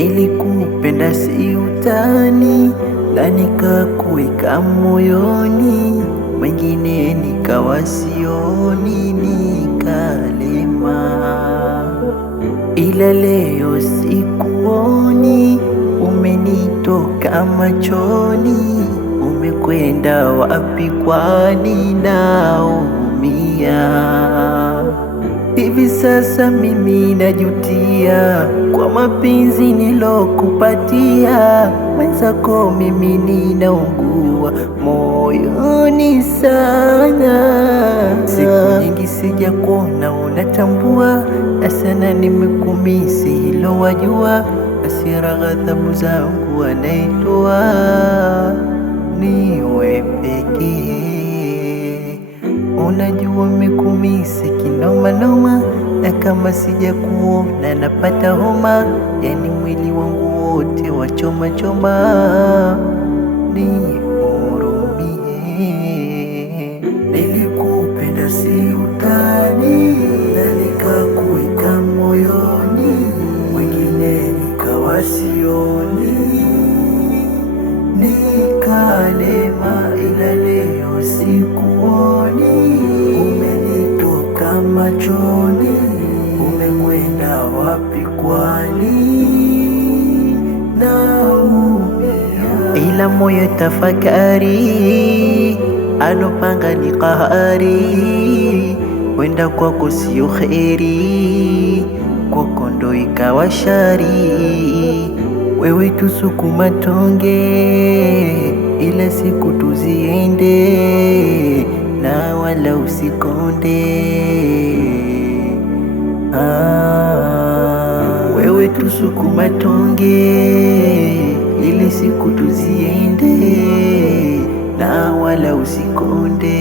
Nilikupenda si utani, na nikakuweka moyoni, mwingine nikawa sioni, nikalema. Ila leo sikuoni, umenitoka machoni, umekwenda wapi kwani naumia? Hivi sasa mimi najutia kwa mapenzi nilokupatia, mwenzako mimi ninaungua moyoni sana. Siku nyingi sija kuona unatambua, asana nimekumisi hilo wajua, hasira ghadhabu zangu anaitoa niwe pekee. Unajua mekumisi kinoma noma, na kama sija kuona napata homa, yani mwili wangu wote wachoma choma, nihurumie. Nilikupenda si utani, na nikakuweka moyoni, mwingine nikawa sioni, nikalema. Ila leo sikuoni, umenitoka machoni, umekwenda wapi kwani naumia? Ila moyo tafakari, alopanga ni qahari, wenda kwako sio kheri, kwako ndo ikawa shari. Wewe tusukuma tonge, ila siku tuziende, na wala usikonde. Wewe tusukuma tonge, ili siku tuziende, na wala usikonde.